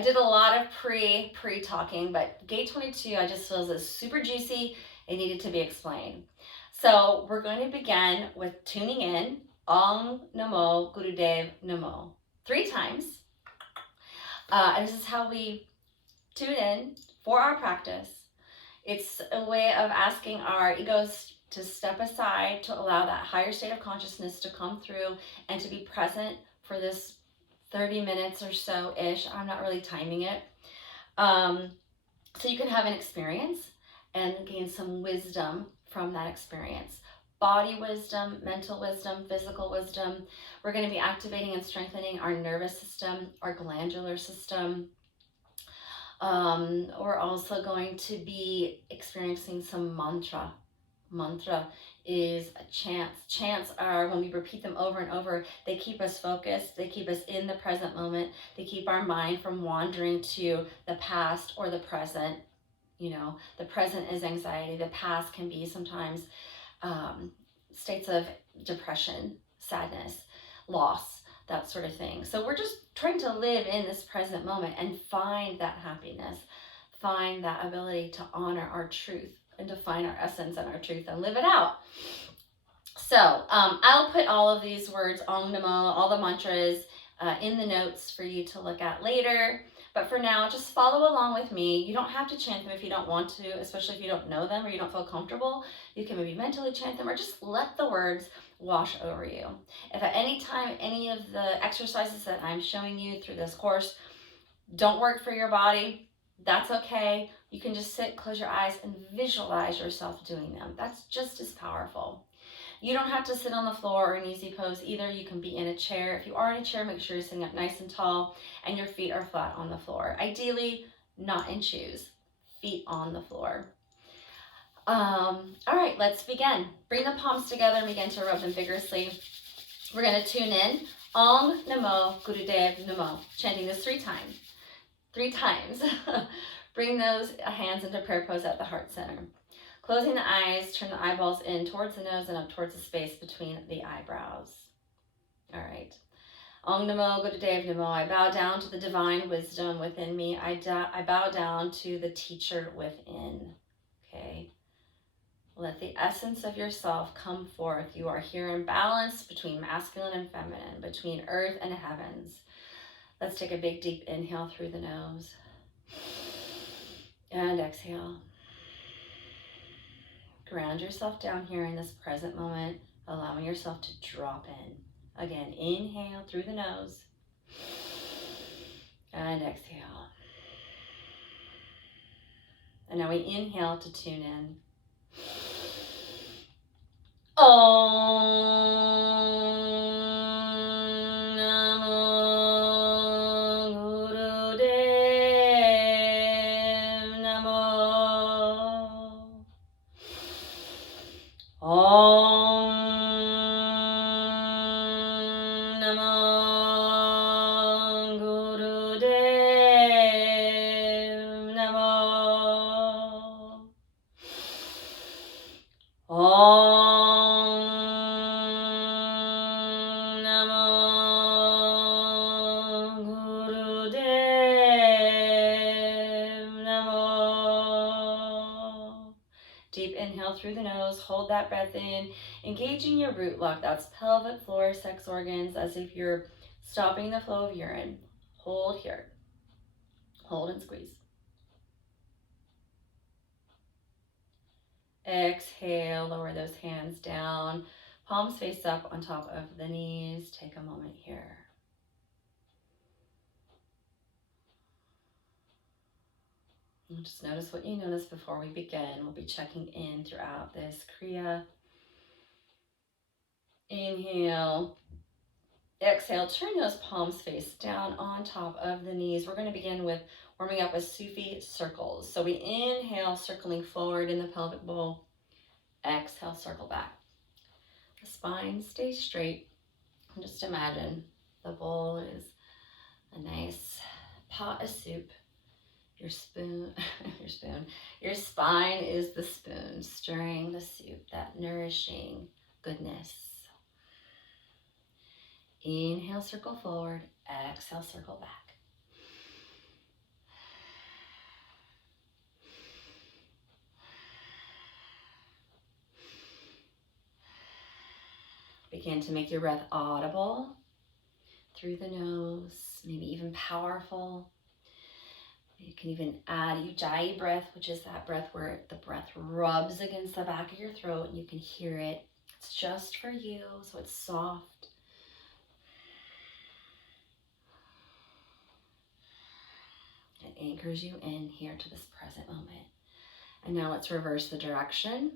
I did a lot of pre-talking, but gate 22, I just feel is super juicy. It needed to be explained. So we're going to begin with tuning in. Om Namo Gurudev Namo. 3 times. And this is how we tune in for our practice. It's a way of asking our egos to step aside to allow that higher state of consciousness to come through and to be present for this 30 minutes or so-ish. I'm not really timing it. So you can have an experience and gain some wisdom from that experience. Body wisdom, mental wisdom, physical wisdom. We're going to be activating and strengthening our nervous system, our glandular system. We're also going to be experiencing some mantra. Mantra is a chant. Chants are, when we repeat them over and over, they keep us focused. They keep us in the present moment. They keep our mind from wandering to the past or the present. You know, the present is anxiety. The past can be sometimes states of depression, sadness, loss, that sort of thing. So we're just trying to live in this present moment and find that happiness, find that ability to honor our truth and define our essence and our truth and live it out. So I'll put all of these words, Om Namo, all the mantras in the notes for you to look at later. But for now, just follow along with me. You don't have to chant them if you don't want to, especially if you don't know them or you don't feel comfortable. You can maybe mentally chant them or just let the words wash over you. If at any time any of the exercises that I'm showing you through this course don't work for your body, that's okay. You can just sit, close your eyes, and visualize yourself doing them. That's just as powerful. You don't have to sit on the floor or an easy pose either. You can be in a chair. If you are in a chair, make sure you're sitting up nice and tall and your feet are flat on the floor. Ideally, not in shoes, feet on the floor. All right, let's begin. Bring the palms together and begin to rub them vigorously. We're going to tune in. Om Namo Gurudev Namo. Chanting this 3 times. 3 times. Bring those hands into prayer pose at the heart center. Closing the eyes, turn the eyeballs in towards the nose and up towards the space between the eyebrows. All right. Om Namo Gurudev Namo. I bow down to the divine wisdom within me. I bow down to the teacher within. Okay. Let the essence of yourself come forth. You are here in balance between masculine and feminine, between earth and heavens. Let's take a big deep inhale through the nose. And exhale. Ground yourself down here in this present moment, allowing yourself to drop in. Again, inhale through the nose. And exhale. And now we inhale to tune in. Om Namo Gurudev Namo. Om Namo Gurudev Namo. Om Namo Gurudev Namo. Deep inhale through the nose, hold that breath in, engaging your root lock. That's pelvic floor, sex organs, as if you're stopping the flow of urine. Hold here. Hold and squeeze. Exhale, lower those hands down. Palms face up on top of the knees. Take a moment here. And just notice what you notice before we begin. We'll be checking in throughout this Kriya. Inhale. Exhale, turn those palms face down on top of the knees. We're going to begin with warming up with Sufi circles. So we inhale, circling forward in the pelvic bowl. Exhale, circle back. The spine stays straight. And just imagine the bowl is a nice pot of soup. Your spine is the spoon, stirring the soup, that nourishing goodness. Inhale, circle forward. Exhale, circle back. Begin to make your breath audible through the nose, maybe even powerful. You can even add ujjayi breath, which is that breath where the breath rubs against the back of your throat and you can hear it. It's just for you, so it's soft. It anchors you in here to this present moment. And now let's reverse the direction.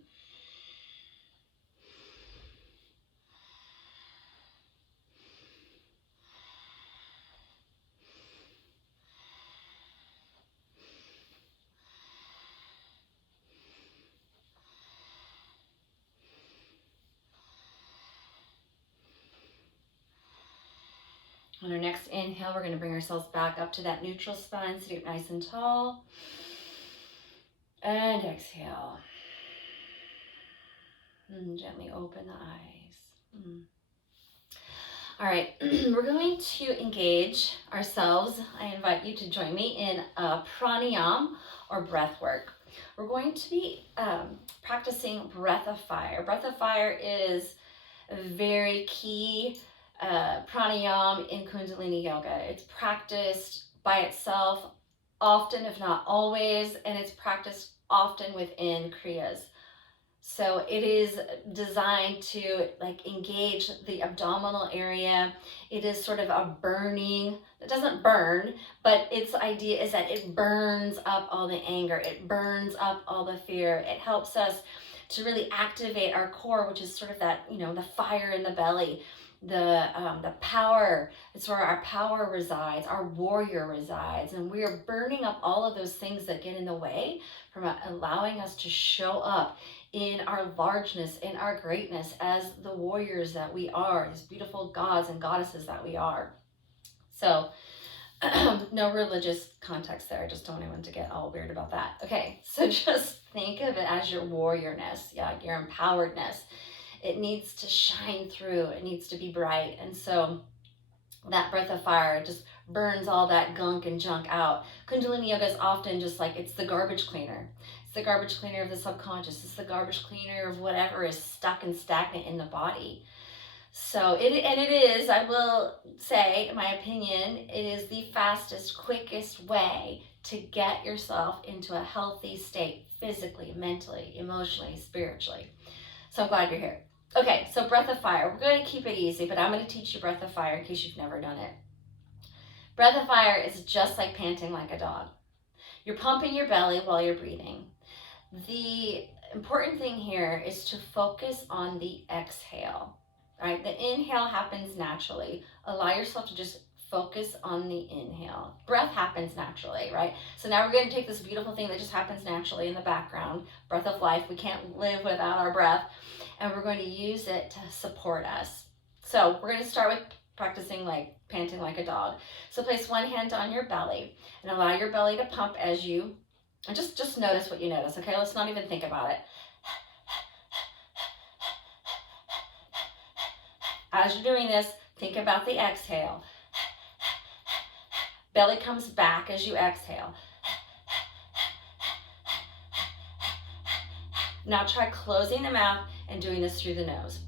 On our next inhale, we're going to bring ourselves back up to that neutral spine, sitting up nice and tall. And exhale. And gently open the eyes. All right, we're going to engage ourselves. I invite you to join me in a pranayama or breath work. We're going to be practicing breath of fire. Breath of fire is a very key pranayama in Kundalini Yoga. It's practiced by itself often, if not always, and it's practiced often within Kriyas. So it is designed to like engage the abdominal area. It is sort of a burning, it doesn't burn, but its idea is that it burns up all the anger. It burns up all the fear. It helps us to really activate our core, which is sort of that, the fire in the belly, the power. It's where our power resides, our warrior resides, and we are burning up all of those things that get in the way from allowing us to show up in our largeness, in our greatness as the warriors that we are, these beautiful gods and goddesses that we are. So no religious context there. I just don't want anyone to get all weird about that. Okay, so just think of it as your warriorness, your empoweredness. It needs to shine through. It needs to be bright. And so that breath of fire just burns all that gunk and junk out. Kundalini Yoga is often just like, it's the garbage cleaner. It's the garbage cleaner of the subconscious. It's the garbage cleaner of whatever is stuck and stagnant in the body. So it is, I will say, in my opinion, it is the fastest, quickest way to get yourself into a healthy state, physically, mentally, emotionally, spiritually. So I'm glad you're here. Okay, so breath of fire. We're going to keep it easy, but I'm going to teach you breath of fire in case you've never done it. Breath of fire is just like panting like a dog. You're pumping your belly while you're breathing. The important thing here is to focus on the exhale. Right? The inhale happens naturally. Allow yourself to just focus on the inhale. Breath happens naturally, right? So now we're going to take this beautiful thing that just happens naturally in the background, breath of life. We can't live without our breath, and we're going to use it to support us. So we're going to start with practicing like panting like a dog. So place one hand on your belly and allow your belly to pump as you, and just notice what you notice, okay? Let's not even think about it. As you're doing this, think about the exhale. Belly comes back as you exhale. Now try closing the mouth and doing this through the nose.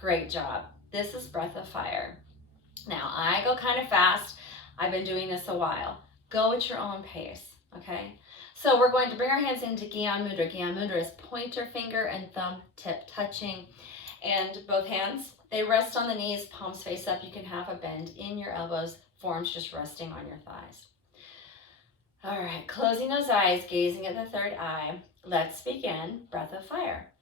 Great job. This is breath of fire. Now I go kind of fast. I've been doing this a while. Go at your own pace, okay? So we're going to bring our hands into Gyan Mudra. Gyan Mudra is pointer finger and thumb tip touching. And both hands, they rest on the knees, palms face up. You can have a bend in your elbows, forearms just resting on your thighs. All right, closing those eyes, gazing at the third eye. Let's begin breath of fire.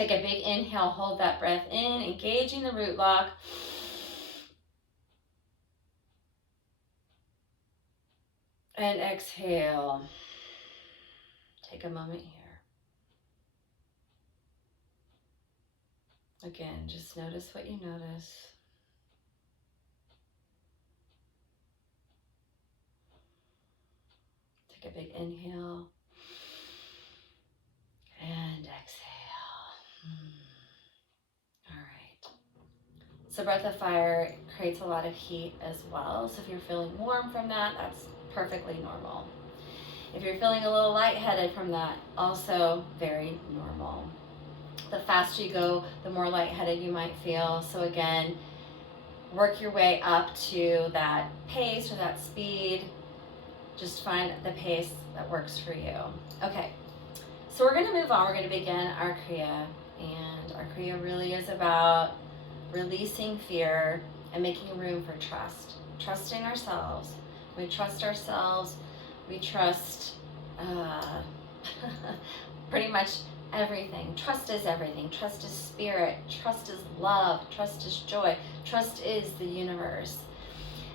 Take a big inhale, hold that breath in, engaging the root lock. And exhale. Take a moment here. Again, just notice what you notice. Take a big inhale and exhale. All right. So breath of fire creates a lot of heat as well. So if you're feeling warm from that, that's perfectly normal. If you're feeling a little lightheaded from that, also very normal. The faster you go, the more lightheaded you might feel. So again, work your way up to that pace or that speed. Just find the pace that works for you. Okay, so we're gonna move on. We're gonna begin our Kriya. And our Kriya really is about releasing fear and making room for trust. Trusting ourselves. We trust ourselves. We trust pretty much everything. Trust is everything. Trust is spirit. Trust is love. Trust is joy. Trust is the universe.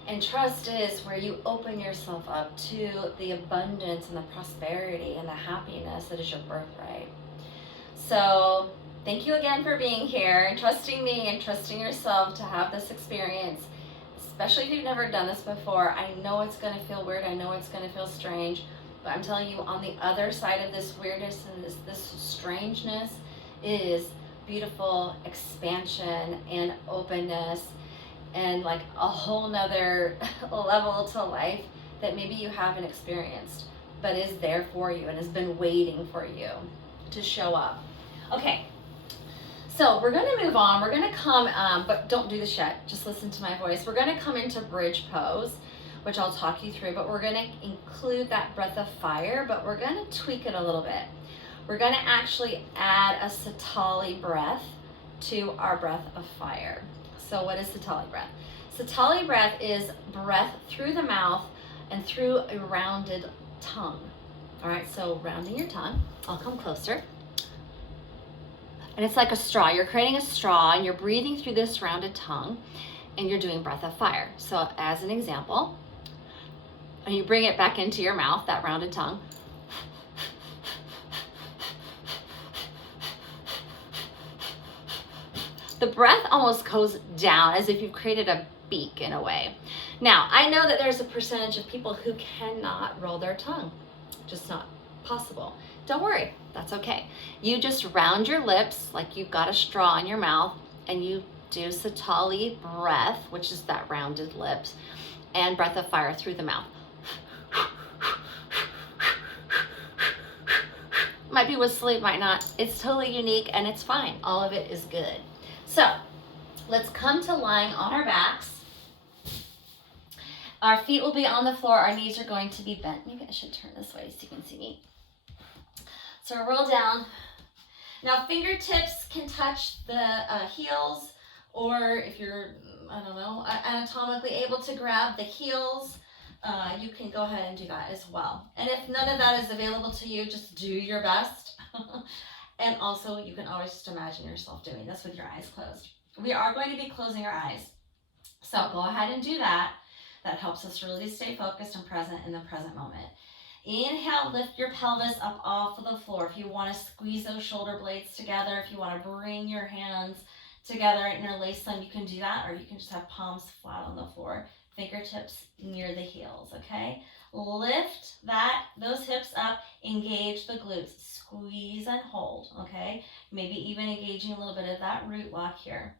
And trust is where you open yourself up to the abundance and the prosperity and the happiness that is your birthright. So thank you again for being here and trusting me and trusting yourself to have this experience, especially if you've never done this before. I know it's going to feel weird. I know it's going to feel strange, but I'm telling you, on the other side of this weirdness and this strangeness is beautiful expansion and openness and like a whole nother level to life that maybe you haven't experienced, but is there for you and has been waiting for you to show up. Okay, so we're going to move on. We're going to come, but don't do this yet. Just listen to my voice. We're going to come into bridge pose, which I'll talk you through, but we're going to include that breath of fire, but we're going to tweak it a little bit. We're going to actually add a Satali breath to our breath of fire. So what is Satali breath? Satali breath is breath through the mouth and through a rounded tongue. All right, so rounding your tongue. I'll come closer. And it's like a straw. You're creating a straw and you're breathing through this rounded tongue and you're doing breath of fire. So as an example, and you bring it back into your mouth, that rounded tongue. The breath almost goes down as if you've created a beak in a way. Now, I know that there's a percentage of people who cannot roll their tongue. Just not possible. Don't worry, that's okay. You just round your lips like you've got a straw in your mouth and you do Satali breath, which is that rounded lips, and breath of fire through the mouth. Might be whistly, might not. It's totally unique and it's fine. All of it is good. So let's come to lying on our backs. Our feet will be on the floor. Our knees are going to be bent. Maybe I should turn this way so you can see me. So roll down. Now fingertips can touch the heels, or if you're, I don't know, anatomically able to grab the heels, you can go ahead and do that as well. And if none of that is available to you, just do your best. And also, you can always just imagine yourself doing this with your eyes closed. We are going to be closing our eyes. So go ahead and do that. That helps us really stay focused and present in the present moment. Inhale, lift your pelvis up off of the floor. If you want to squeeze those shoulder blades together, if you want to bring your hands together and interlace them, you can do that, or you can just have palms flat on the floor, fingertips near the heels, okay? Lift those hips up, engage the glutes, squeeze and hold, okay? Maybe even engaging a little bit of that root lock here.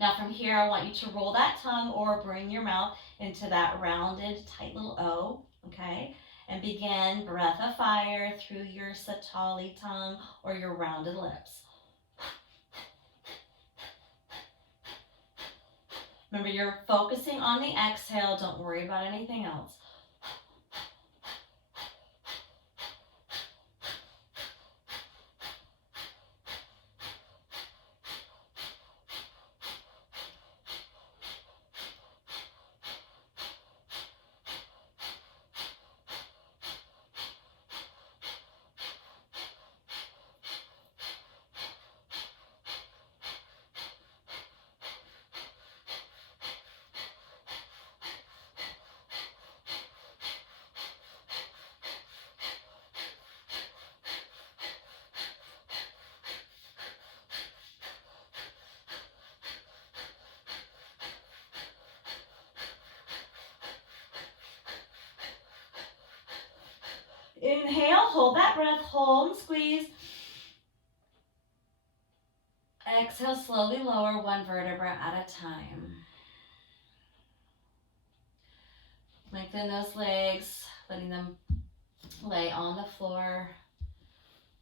Now from here, I want you to roll that tongue or bring your mouth into that rounded, tight little O, okay? And begin breath of fire through your Satali tongue or your rounded lips. Remember, you're focusing on the exhale. Don't worry about anything else. Inhale, hold that breath, hold and squeeze. Exhale, slowly lower one vertebra at a time. Lengthen those legs, letting them lay on the floor.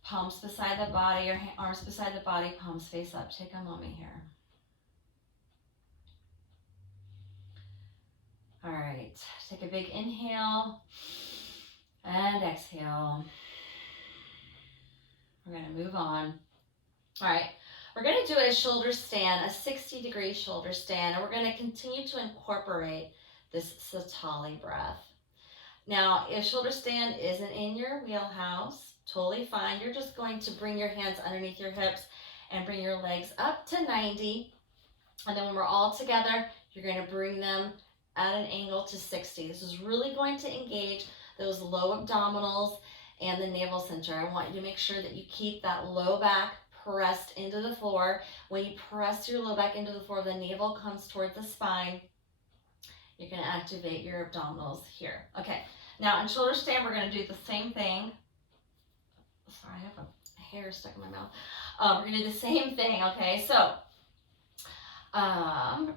Palms beside the body, your arms beside the body, palms face up. Take a moment here. All right, take a big inhale and exhale. We're gonna move on. All right, we're gonna do a shoulder stand, a 60-degree shoulder stand, and we're gonna continue to incorporate this Satali breath. Now, if shoulder stand isn't in your wheelhouse, totally fine. You're just going to bring your hands underneath your hips and bring your legs up to 90. And then when we're all together, you're going to bring them at an angle to 60. This is really going to engage those low abdominals and the navel center. I want you to make sure that you keep that low back pressed into the floor. When you press your low back into the floor, the navel comes towards the spine. You're going to activate your abdominals here. Okay, now in shoulder stand, we're going to do the same thing. Sorry, I have a hair stuck in my mouth. We're going to do the same thing, okay? So,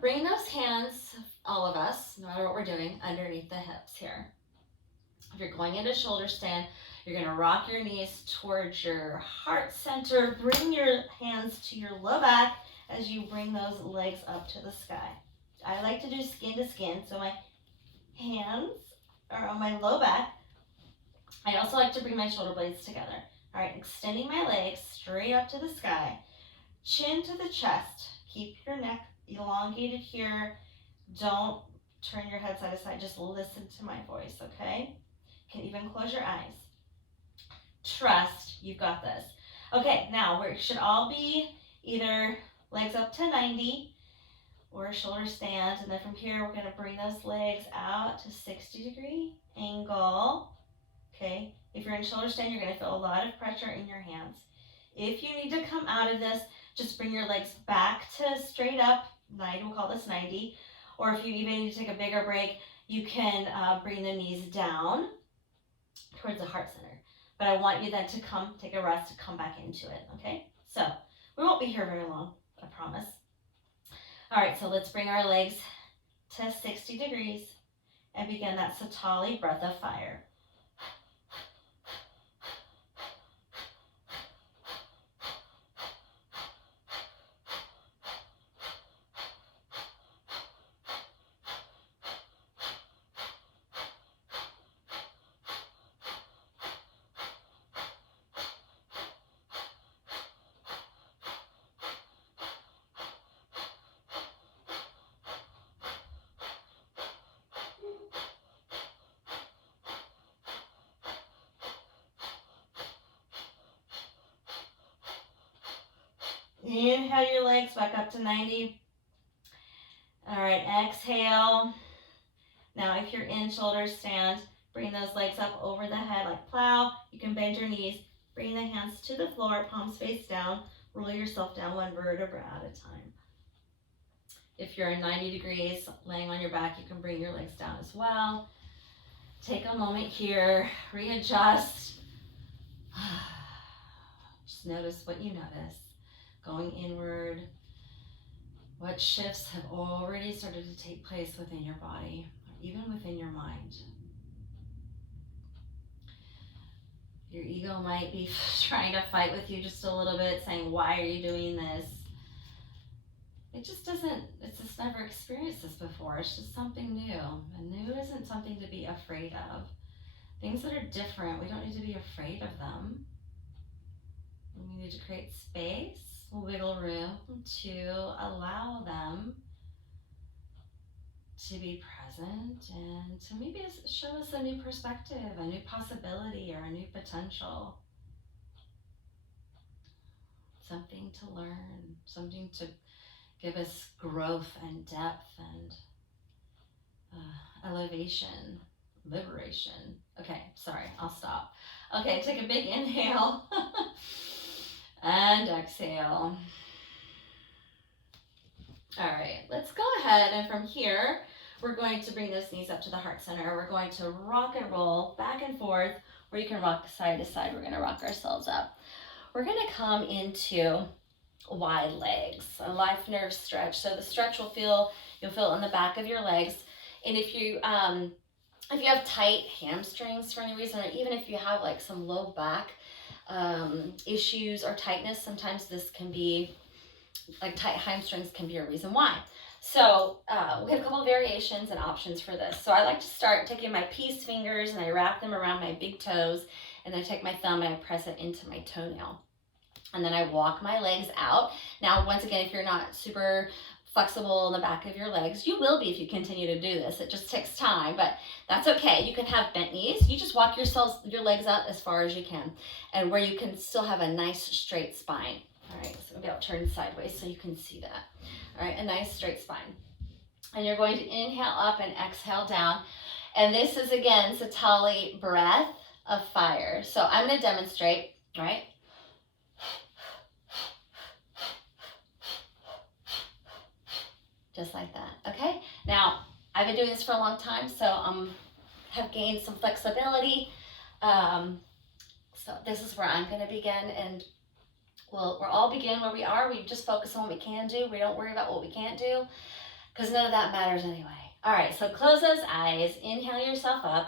bring those hands, all of us, no matter what we're doing, underneath the hips here. If you're going into shoulder stand, you're going to rock your knees towards your heart center. Bring your hands to your low back as you bring those legs up to the sky. I like to do skin to skin, so my hands are on my low back. I also like to bring my shoulder blades together. All right, extending my legs straight up to the sky. Chin to the chest. Keep your neck elongated here. Don't turn your head side to side. Just listen to my voice, okay? You can even close your eyes. Trust, you've got this. Okay, now we should all be either legs up to 90 or a shoulder stand. And then from here, we're going to bring those legs out to 60-degree angle. Okay, if you're in shoulder stand, you're going to feel a lot of pressure in your hands. If you need to come out of this, just bring your legs back to straight up, 90, we'll call this 90. Or if you even need to take a bigger break, you can bring the knees down towards the heart center. But I want you then to come, take a rest, to come back into it, okay? So, we won't be here very long, I promise. All right, so let's bring our legs to 60 degrees and begin that Satali breath of fire. Inhale your legs back up to 90. All right, exhale. Now if you're in shoulder stand, bring those legs up over the head like plow. You can bend your knees, bring the hands to the floor, palms face down, roll yourself down one vertebra at a time. If you're in 90 degrees, laying on your back, you can bring your legs down as well. Take a moment here, readjust. Just notice what you notice. Going inward, what shifts have already started to take place within your body, even within your mind. Your ego might be trying to fight with you just a little bit, saying, why are you doing this? It's just never experienced this before. It's just something new. And new isn't something to be afraid of. Things that are different, we don't need to be afraid of them. We need to create space, wiggle room to allow them to be present and to maybe show us a new perspective, a new possibility, or a new potential. Something to learn, something to give us growth and depth and elevation, liberation. Okay, sorry, I'll stop. Okay, take a big inhale and exhale. All right, let's go ahead, and from here, we're going to bring those knees up to the heart center. We're going to rock and roll back and forth. or you can rock side to side. We're going to rock ourselves up. We're going to come into wide legs, a life nerve stretch. So the stretch you'll feel in the back of your legs. And if you have tight hamstrings for any reason, or even if you have like some low back issues or tightness, sometimes this can be like tight hamstrings can be a reason why. So we have a couple of variations and options for this. So I like to start taking my peace fingers and I wrap them around my big toes, and then I take my thumb and I press it into my toenail. And then I walk my legs out. Now, once again, if you're not super flexible in the back of your legs, you will be if you continue to do this. It just takes time, but that's okay. You can have bent knees. You just walk your legs out as far as you can, and where you can still have a nice straight spine. All right, so maybe I'll turn sideways so you can see that. All right, a nice straight spine. And you're going to inhale up and exhale down. And this is, again, Satali breath of fire. So I'm going to demonstrate, right? Just like that, okay? Now, I've been doing this for a long time, so I have gained some flexibility. So this is where I'm going to begin, and we'll all begin where we are. We just focus on what we can do. We don't worry about what we can't do, because none of that matters anyway. All right, so close those eyes. Inhale yourself up.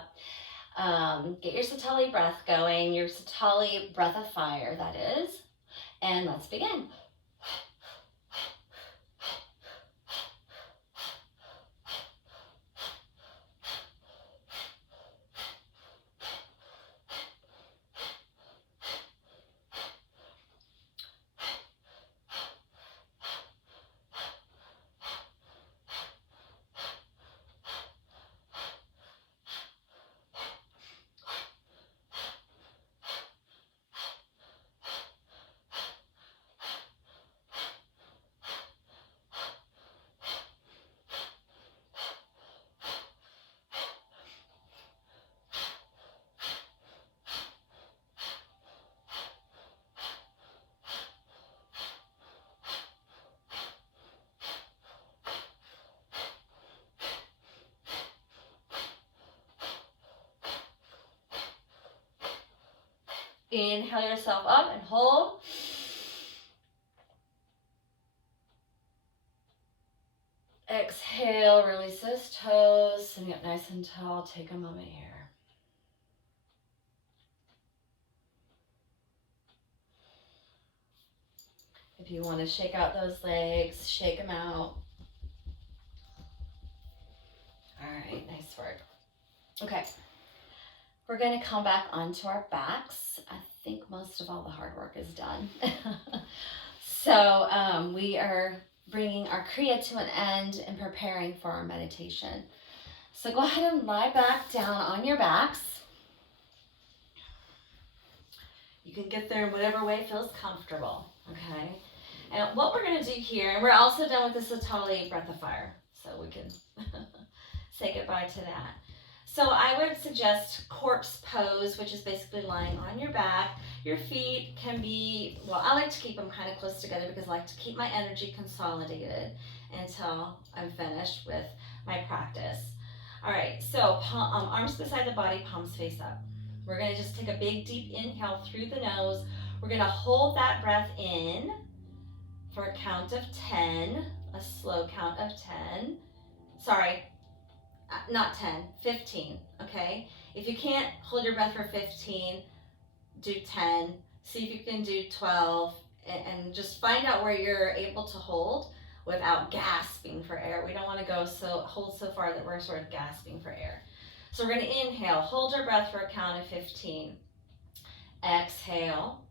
Get your Satali breath going, your Satali breath of fire, that is. And let's begin. Inhale yourself up and hold. Exhale, release those toes, sitting up nice and tall. Take a moment here. If you want to shake out those legs, shake them out. All right, nice work. Okay, we're going to come back onto our backs. I think most of all the hard work is done. So we are bringing our Kriya to an end and preparing for our meditation. So go ahead and lie back down on your backs. You can get there in whatever way feels comfortable, okay? And what we're going to do here, and we're also done with the Satali breath of fire, so we can say goodbye to that. So I would suggest corpse pose, which is basically lying on your back. Your feet can be, well, I like to keep them kind of close together because I like to keep my energy consolidated until I'm finished with my practice. All right, so arms beside the body, palms face up. We're going to just take a big deep inhale through the nose. We're going to hold that breath in for a count of 10, a slow count of 10. Sorry, not 10, 15, okay? If you can't hold your breath for 15, do 10. See if you can do 12, and just find out where you're able to hold without gasping for air. We don't want to hold so far that we're sort of gasping for air. So we're going to inhale, hold your breath for a count of 15. Exhale,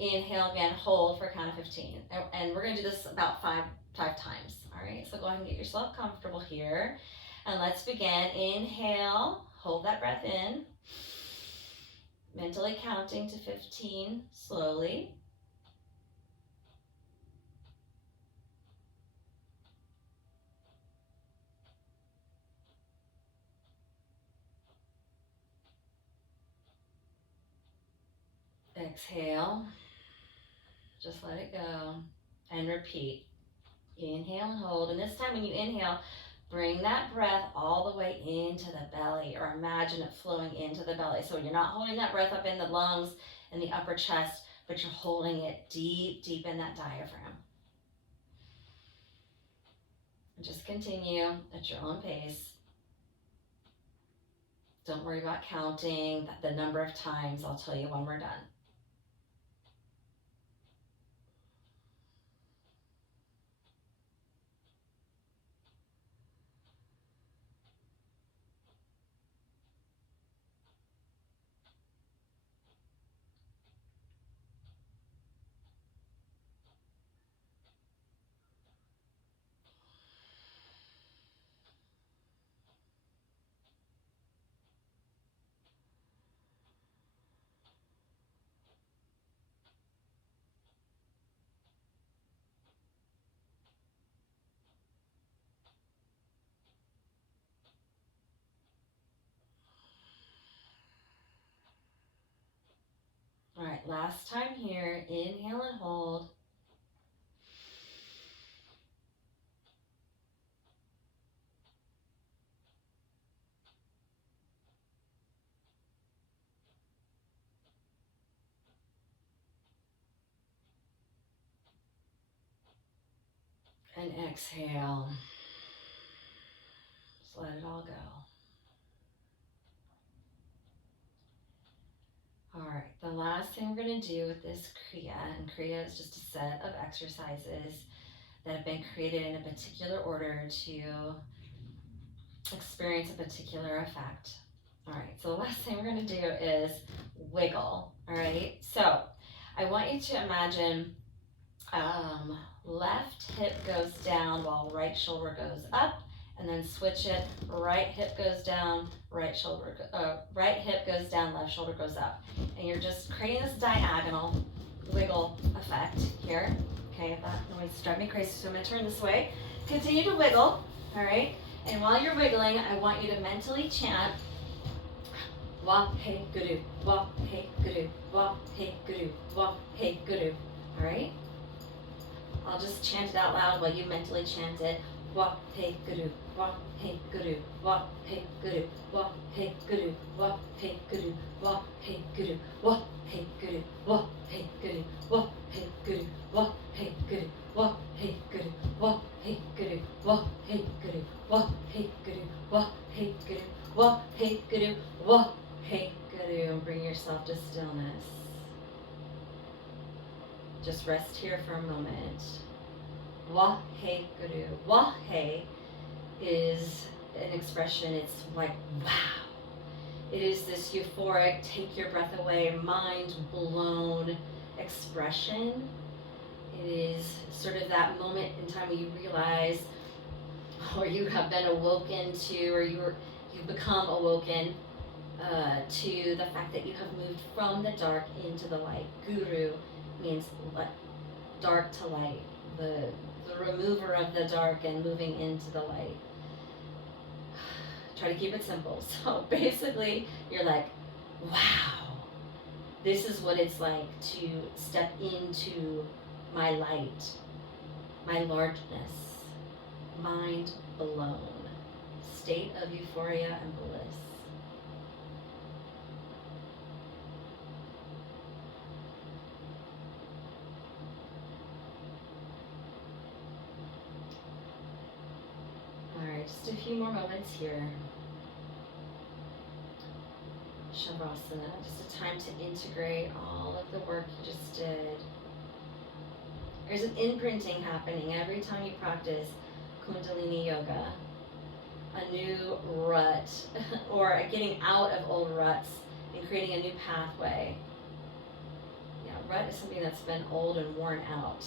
inhale again, hold for a count of 15. And we're going to do this about five times, all right? So go ahead and get yourself comfortable here. And let's begin. Inhale, hold that breath in. Mentally counting to 15 slowly. Exhale. Just let it go. And repeat. Inhale and hold. And this time when you inhale, Bring that breath all the way into the belly, or imagine it flowing into the belly. So you're not holding that breath up in the lungs and the upper chest, but you're holding it deep, deep in that diaphragm. And just continue at your own pace. Don't worry about counting the number of times. I'll tell you when we're done. All right, last time here. Inhale and hold. And exhale. Just let it all go. All right, the last thing we're going to do with this Kriya, and Kriya is just a set of exercises that have been created in a particular order to experience a particular effect. All right, so the last thing we're going to do is wiggle. All right, so I want you to imagine left hip goes down while right shoulder goes up, and then switch it. Right hip goes down, right hip goes down, left shoulder goes up, and you're just creating this diagonal wiggle effect here. Okay, that noise drives me crazy, so I'm gonna turn this way. Continue to wiggle. All right, and while you're wiggling, I want you to mentally chant Wahe Guru, Wahe Guru, Wahe Guru, Wahe Guru. All right. I'll just chant it out loud while you mentally chant it. Wahe Guru, Wahe Guru, Wahe Guru, Wahe Guru, Wahe Guru, Wahe Guru, Wahe Guru, Wahe Guru, Wahe Guru, Wahe Guru, Wahe Guru, Wahe Guru, Wahe Guru, Wahe Guru, Wahe Guru, Wahe Guru, Wahe Guru. And bring yourself to stillness. Just rest here for a moment. Wahe Guru. Wahe is an expression, it's like wow. It is this euphoric, take your breath away, mind blown expression. It is sort of that moment in time when you realize, or you have been awoken to, or you've become awoken to the fact that you have moved from the dark into the light. Guru means dark to light, the remover of the dark and moving into the light. Try to keep it simple. So basically, you're like, wow, this is what it's like to step into my light, my largeness, mind blown, state of euphoria and bliss. Just a few more moments here. Shavasana, just a time to integrate all of the work you just did. There's an imprinting happening every time you practice Kundalini Yoga. A new rut, or a getting out of old ruts and creating a new pathway. Yeah, rut is something that's been old and worn out.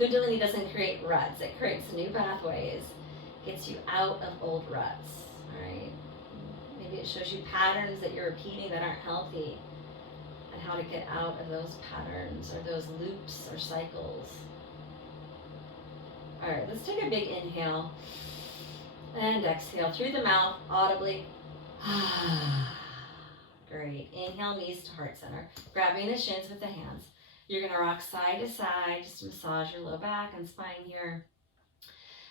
Kundalini doesn't create ruts, it creates new pathways. Gets you out of old ruts, all right? Maybe it shows you patterns that you're repeating that aren't healthy, and how to get out of those patterns or those loops or cycles. All right, let's take a big inhale and exhale through the mouth audibly. Great. Inhale, knees to heart center. Grabbing the shins with the hands. You're gonna rock side to side, just massage your low back and spine here.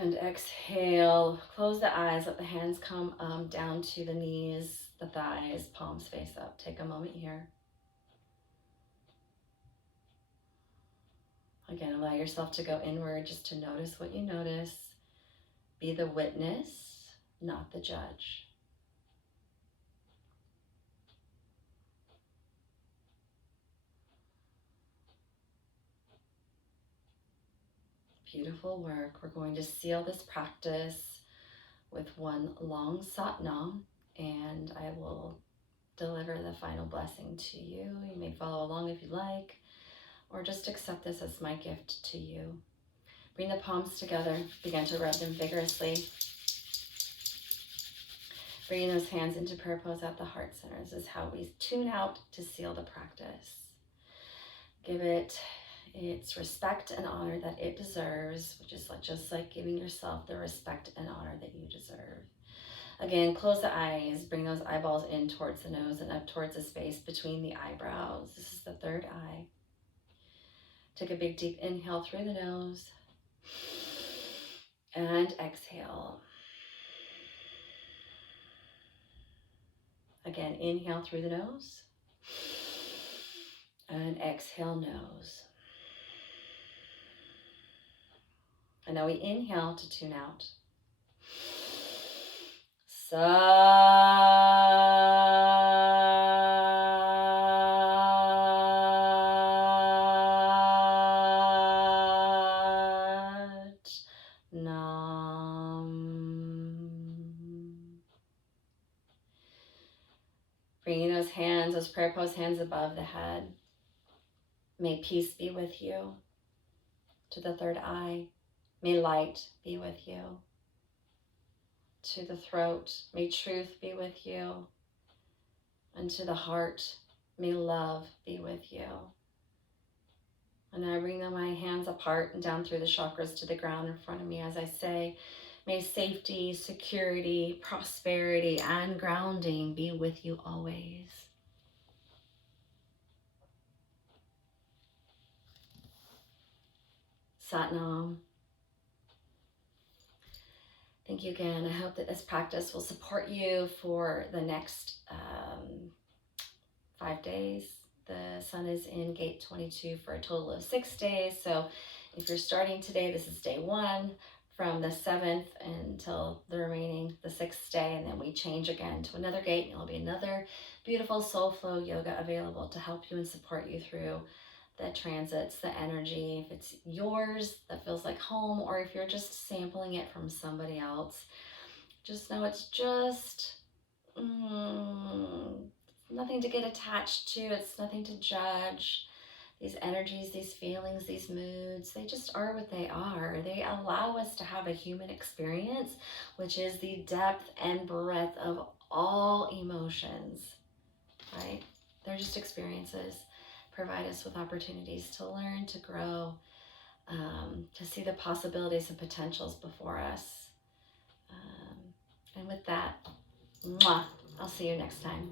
And exhale, close the eyes, let the hands come down to the knees, the thighs, palms face up. Take a moment here. Again, allow yourself to go inward just to notice what you notice. Be the witness, not the judge. Beautiful work. We're going to seal this practice with one long Sat Nam, and I will deliver the final blessing to you. You may follow along if you like, or just accept this as my gift to you. Bring the palms together, begin to rub them vigorously. Bringing those hands into prayer pose at the heart center. This is how we tune out to seal the practice. Give it its respect and honor that it deserves, which is just like giving yourself the respect and honor that you deserve. Again, close the eyes, bring those eyeballs in towards the nose and up towards the space between the eyebrows. This is the third eye. Take a big deep inhale through the nose and exhale. Again, inhale through the nose and exhale nose. And now we inhale to tune out. Sat. Bringing those hands, those prayer pose hands above the head. May peace be with you. To the third eye, may light be with you. To the throat, may truth be with you. And to the heart, may love be with you. And I bring my hands apart and down through the chakras to the ground in front of me as I say, may safety, security, prosperity, and grounding be with you always. Sat Nam. Thank you again. I hope that this practice will support you for the next 5 days. The sun is in gate 22 for a total of 6 days. So if you're starting today, this is day 1 from the 7th until the 6th day. And then we change again to another gate. And there'll be another beautiful SoulFlow yoga available to help you and support you through the transits, the energy. If it's yours that feels like home, or if you're just sampling it from somebody else, just know it's just nothing to get attached to. It's nothing to judge. These energies, these feelings, these moods, they just are what they are. They allow us to have a human experience, which is the depth and breadth of all emotions, right? They're just experiences. Provide us with opportunities to learn, to grow, to see the possibilities and potentials before us. And with that, mwah, I'll see you next time.